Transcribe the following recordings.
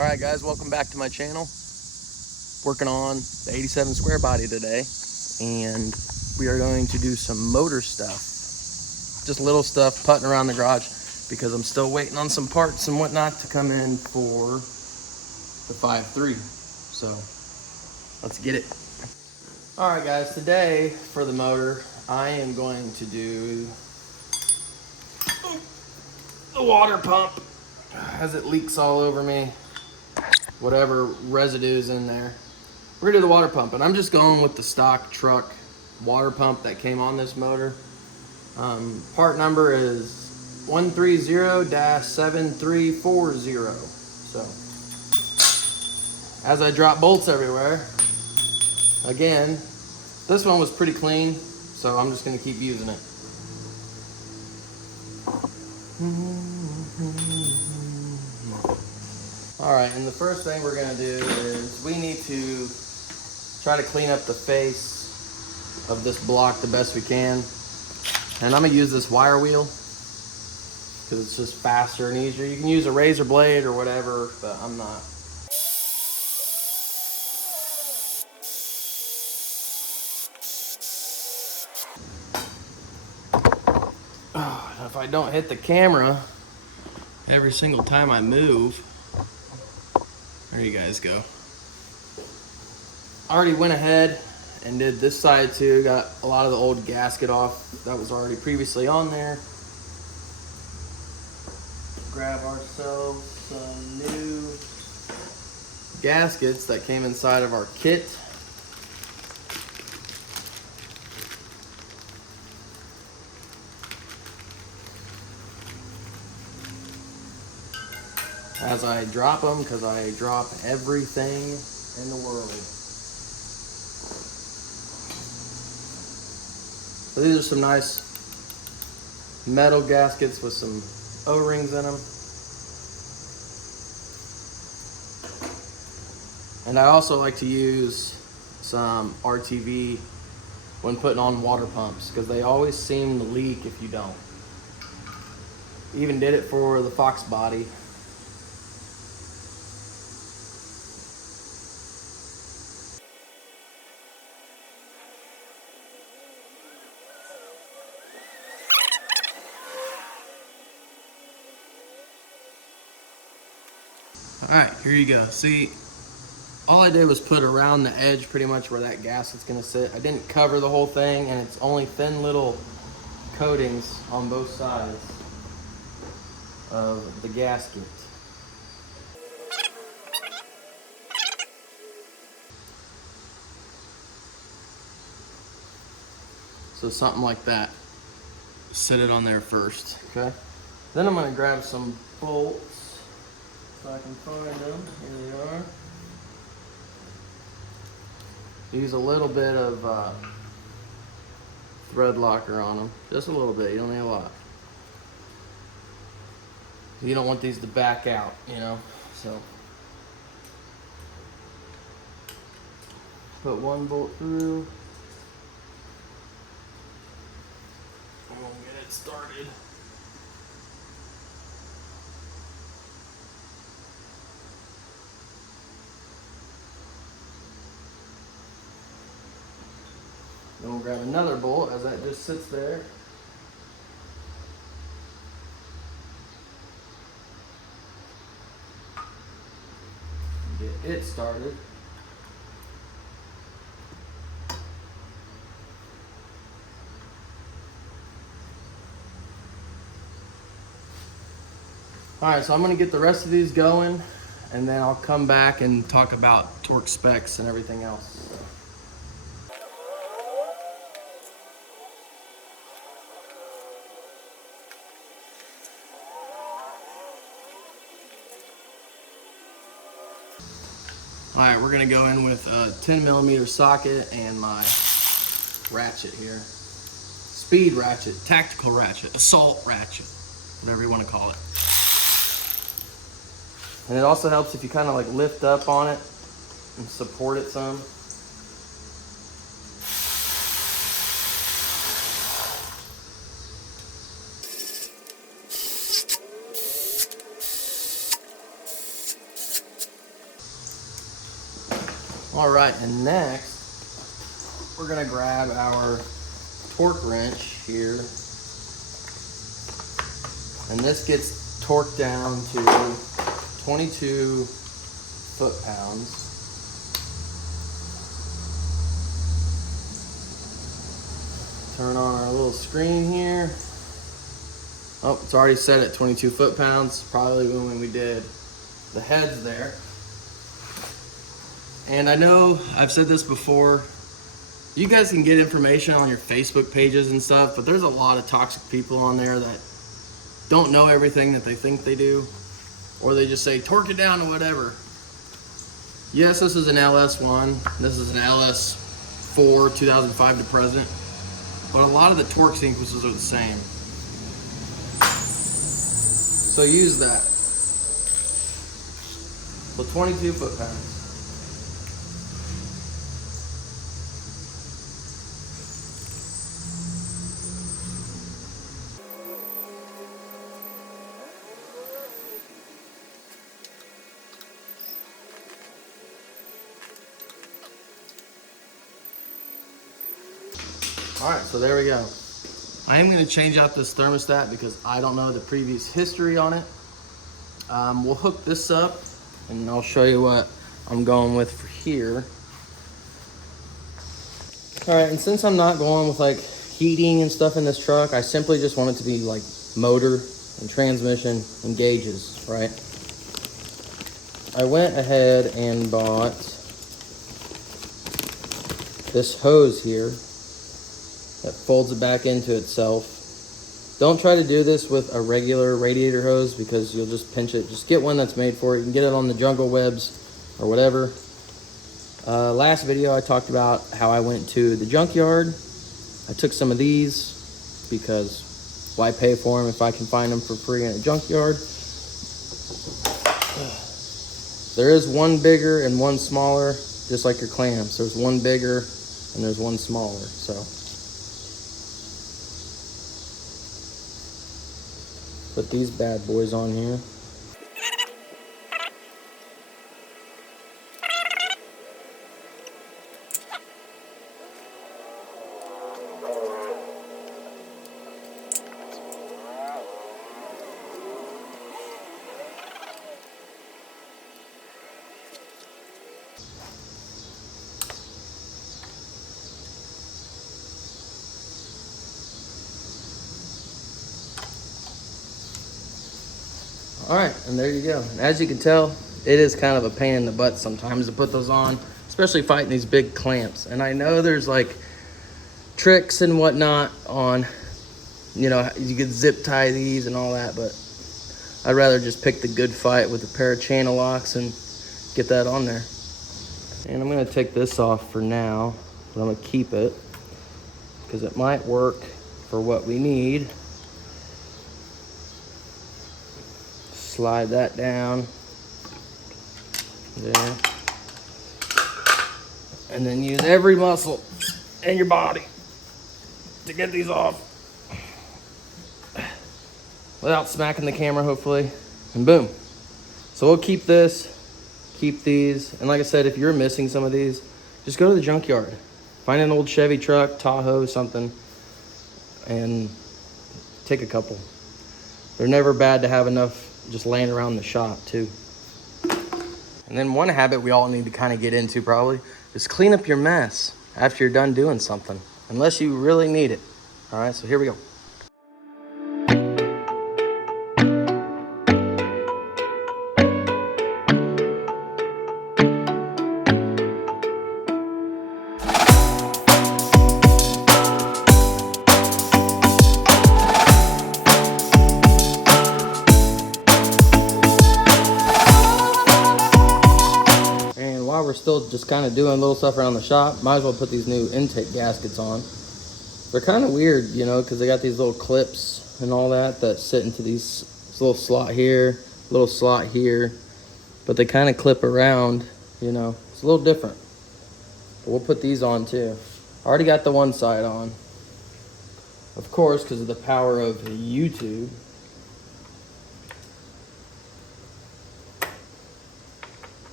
Alright guys, welcome back to my channel. Working on the 87 square body today, and we are going to do some motor stuff. Just little stuff, putting around the garage, because I'm still waiting on some parts and whatnot to come in for the 5.3. So, let's get it. Alright guys, today for the motor, I am going to do the water pump as it leaks all over me. Whatever residue is in there. We're gonna do the water pump, and I'm just going with the stock truck water pump that came on this motor. Part number is 130-7340. So, as I drop bolts everywhere, again, this one was pretty clean, so I'm just gonna keep using it. All right, and the first thing we're gonna do is we need to try to clean up the face of this block the best we can. And I'm gonna use this wire wheel because it's just faster and easier. You can use a razor blade or whatever, but I'm not. Oh, if I don't hit the camera every single time I move, there you guys go. I already went ahead and did this side too. Got a lot of the old gasket off that was already previously on there. Grab ourselves some new gaskets that came inside of our kit. As I drop them, because I drop everything in the world. So these are some nice metal gaskets with some O-rings in them. And I also like to use some RTV when putting on water pumps, because they always seem to leak if you don't. Even did it for the Fox body. Alright, here you go. See, all I did was put around the edge pretty much where that gasket's gonna sit. I didn't cover the whole thing, and it's only thin little coatings on both sides of the gasket. So something like that. Set it on there first, okay? Then I'm gonna grab some bolts. If I can find them, here they are. Use a little bit of thread locker on them, just a little bit, you don't need a lot. You don't want these to back out, you know, so. Put one bolt through. And we'll get it started. Then we'll grab another bolt as that just sits there. Get it started. Alright, so I'm going to get the rest of these going, and then I'll come back and talk about torque specs and everything else. Alright, we're going to go in with a 10mm socket and my ratchet here. Speed ratchet, tactical ratchet, assault ratchet, whatever you want to call it. And it also helps if you kind of like lift up on it and support it some. All right, and next we're gonna grab our torque wrench here, and this gets torqued down to 22 foot-pounds. Turn on our little screen here. Oh, it's already set at 22 foot-pounds, probably when we did the heads there. And I know I've said this before, you guys can get information on your Facebook pages and stuff, but there's a lot of toxic people on there that don't know everything that they think they do, or they just say torque it down to whatever. Yes, this is an LS1, this is an LS4 2005 to present, but a lot of the torque sequences are the same. So use that. So 22 foot-pounds. All right, so there we go. I am going to change out this thermostat because I don't know the previous history on it. We'll hook this up and I'll show you what I'm going with for here. All right, and since I'm not going with like heating and stuff in this truck, I simply just want it to be like motor and transmission and gauges, right? I went ahead and bought this hose here that folds it back into itself. Don't try to do this with a regular radiator hose because you'll just pinch it. Just get one that's made for it. You can get it on the Jungle Webs or whatever. Last video I talked about how I went to the junkyard. I took some of these because why pay for them if I can find them for free in a junkyard? There is one bigger and one smaller, just like your clamps. There's one bigger and there's one smaller, so. Put these bad boys on here. All right, and there you go. And as you can tell, it is kind of a pain in the butt sometimes to put those on, especially fighting these big clamps. And I know there's like tricks and whatnot on, you know, you could zip tie these and all that, but I'd rather just pick the good fight with a pair of channel locks and get that on there. And I'm gonna take this off for now, but I'm gonna keep it because it might work for what we need. Slide that down there, and then use every muscle in your body to get these off without smacking the camera, hopefully, and boom. So we'll keep this, keep these, and like I said, if you're missing some of these, just go to the junkyard, find an old Chevy truck, Tahoe, something, and take a couple. They're never bad to have enough just laying around the shop too. And then one habit we all need to kind of get into probably is clean up your mess after you're done doing something, unless you really need it. All right, so here we go. We're still just kind of doing little stuff around the shop. Might as well put these new intake gaskets on. They're kind of weird, you know, because they got these little clips and all that that sit into this little slot here, little slot here, but they kind of clip around, you know. It's a little different. But we'll put these on too. I already got the one side on, of course, because of the power of YouTube.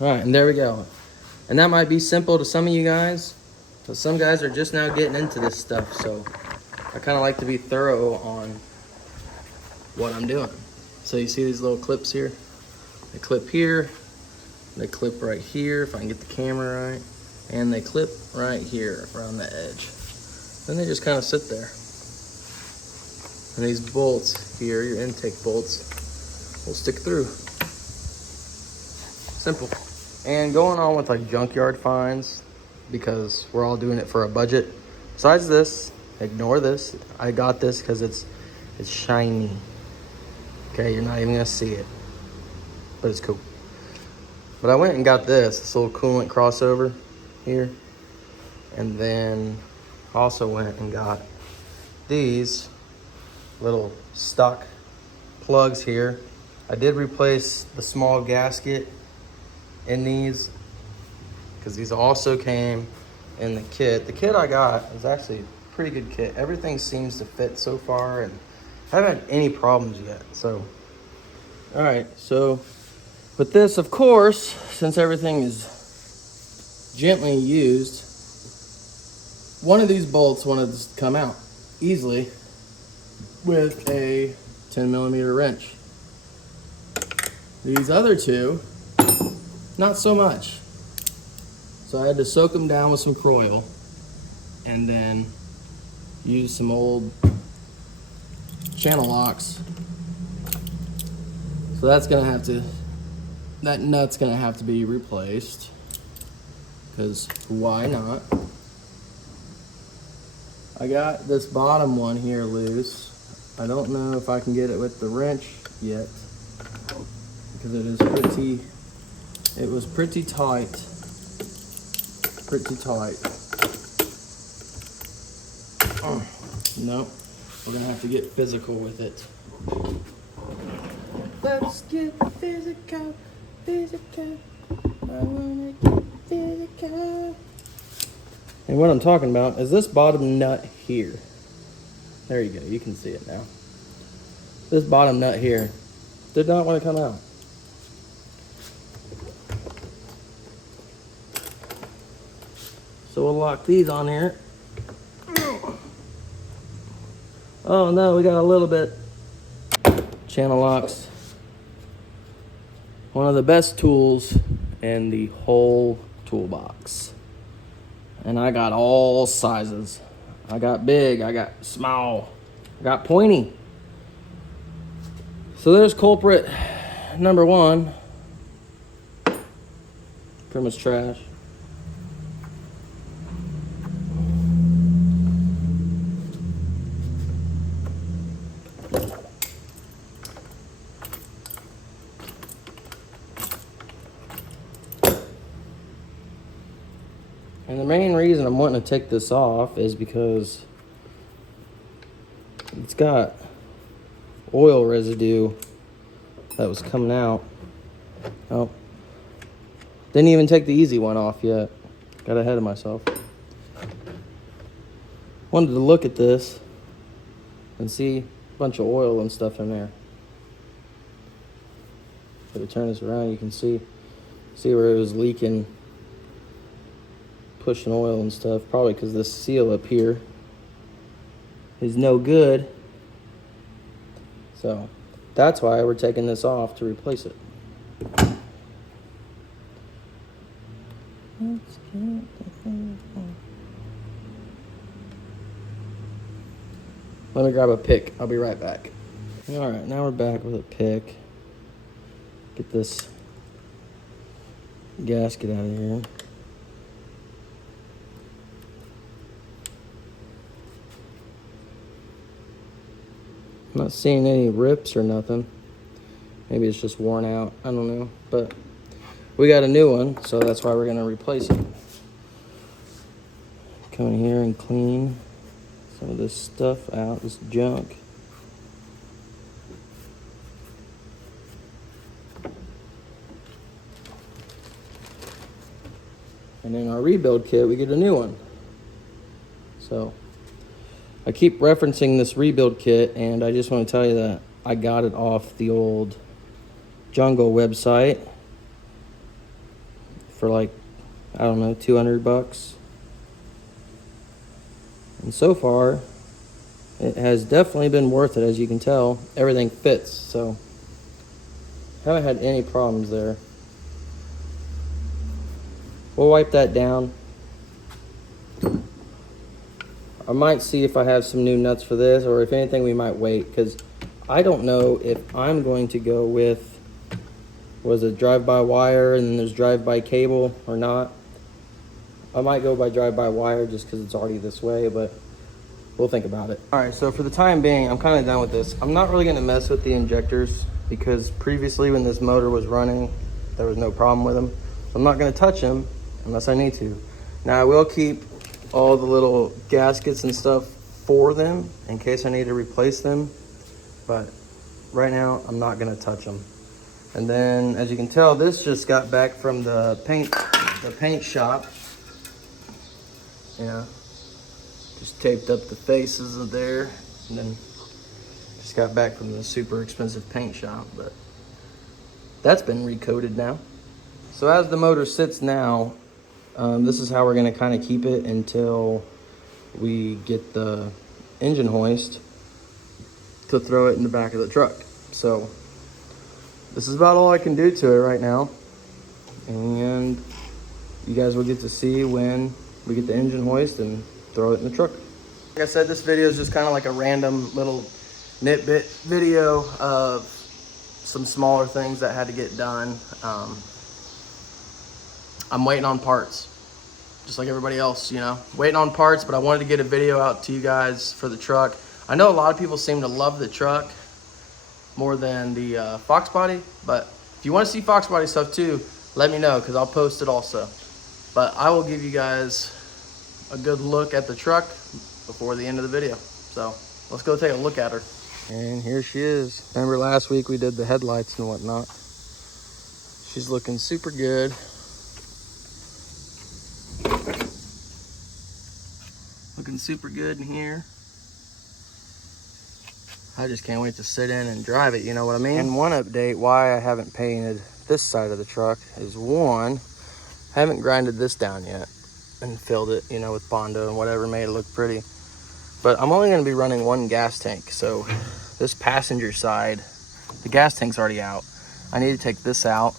All right, and there we go. And that might be simple to some of you guys, but some guys are just now getting into this stuff. So I kind of like to be thorough on what I'm doing. So you see these little clips here? They clip here, they clip right here, if I can get the camera right, and they clip right here around the edge. Then they just kind of sit there. And these bolts here, your intake bolts, will stick through. Simple. And going on with like junkyard finds, because we're all doing it for a budget. Besides this, ignore this. I got this because it's shiny. Okay, you're not even gonna see it, but it's cool. But I went and got this little coolant crossover here, and then also went and got these little stock plugs here. I did replace the small gasket in these because these also came in the kit. The kit I got is actually a pretty good kit. Everything seems to fit so far, and I haven't had any problems yet. So, all right. So with this, of course, since everything is gently used, one of these bolts wanted to come out easily with a 10mm wrench. These other two, not so much. So I had to soak them down with some Kroil and then use some old channel locks. So that's gonna have to, that nut's gonna have to be replaced, because why not? I got this bottom one here loose. I don't know if I can get it with the wrench yet, because it was pretty tight. Nope, we're gonna have to get physical with it. Let's get physical. I wanna get physical. And what I'm talking about is this bottom nut here. There you go, you can see it now. This bottom nut here did not want to come out. So we'll lock these on here. Oh no, we got a little bit. Channel locks. One of the best tools in the whole toolbox. And I got all sizes. I got big, I got small, I got pointy. So there's culprit number one. Pretty much trash. And the main reason I'm wanting to take this off is because it's got oil residue that was coming out. Oh, didn't even take the easy one off yet. Got ahead of myself. Wanted to look at this and see a bunch of oil and stuff in there. If I turn this around, you can see where it was leaking, pushing oil and stuff. Probably because this seal up here is no good. So that's why we're taking this off to replace it. Let me grab a pick. I'll be right back. All right, now we're back with a pick. Get this gasket out of here. I'm not seeing any rips or nothing. Maybe it's just worn out. I don't know. But we got a new one, so that's why we're going to replace it. Come in here and clean some of this stuff out, this junk. And in our rebuild kit, we get a new one. So I keep referencing this rebuild kit, and I just want to tell you that I got it off the old Jungle website. for like, I don't know, 200 bucks. And so far, it has definitely been worth it. As you can tell, everything fits, so haven't had any problems there. We'll wipe that down. I might see if I have some new nuts for this, or if anything, we might wait, because I don't know if I'm going to go with, was it drive-by-wire and then there's drive-by cable or not. I might go by drive-by-wire just because it's already this way, but we'll think about it. All right, so for the time being, I'm kind of done with this. I'm not really going to mess with the injectors because previously when this motor was running, there was no problem with them. I'm not going to touch them unless I need to. Now, I will keep all the little gaskets and stuff for them in case I need to replace them, but right now I'm not going to touch them. And then, as you can tell, this just got back from the paint shop. Yeah, just taped up the faces of there, and then just got back from the super expensive paint shop, but that's been recoated now. So as the motor sits now, this is how we're gonna kind of keep it until we get the engine hoist to throw it in the back of the truck. So this is about all I can do to it right now, and you guys will get to see when we get the engine hoist and throw it in the truck. Like I said, this video is just kind of like a random little nitbit video of some smaller things that had to get done. I'm waiting on parts, just like everybody else, you know, waiting on parts, but I wanted to get a video out to you guys for the truck. I know a lot of people seem to love the truck more than the Fox body, but if you want to see Fox body stuff too, let me know, because I'll post it also. But I will give you guys a good look at the truck before the end of the video. So let's go take a look at her. And here she is. Remember last week we did the headlights and whatnot. She's looking super good. Looking super good in here. I just can't wait to sit in and drive it, you know what I mean? And one update why I haven't painted this side of the truck is, one, I haven't grinded this down yet and filled it, you know, with Bondo and whatever, made it look pretty. But I'm only gonna be running one gas tank, so this passenger side, the gas tank's already out. I need to take this out,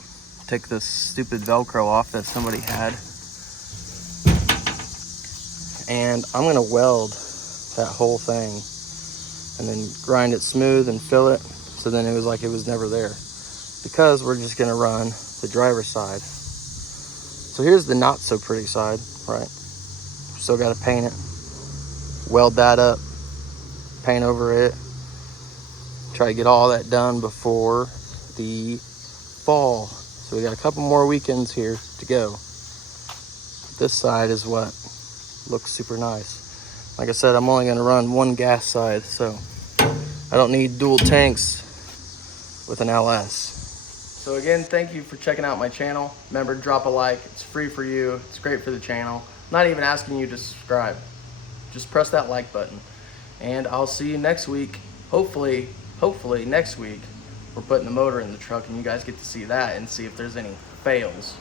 take this stupid Velcro off that somebody had. And I'm gonna weld that whole thing and then grind it smooth and fill it, so then it was like it was never there. Because we're just gonna run the driver's side. So here's the not so pretty side, right? Still gotta paint it, weld that up, paint over it, try to get all that done before the fall. So we got a couple more weekends here to go. This side is what looks super nice. Like I said, I'm only gonna run one gas side, so I don't need dual tanks with an LS. So again, thank you for checking out my channel. Remember, drop a like, it's free for you, it's great for the channel. I'm not even asking you to subscribe. Just press that like button. And I'll see you next week. Hopefully next week, we're putting the motor in the truck and you guys get to see that and see if there's any fails.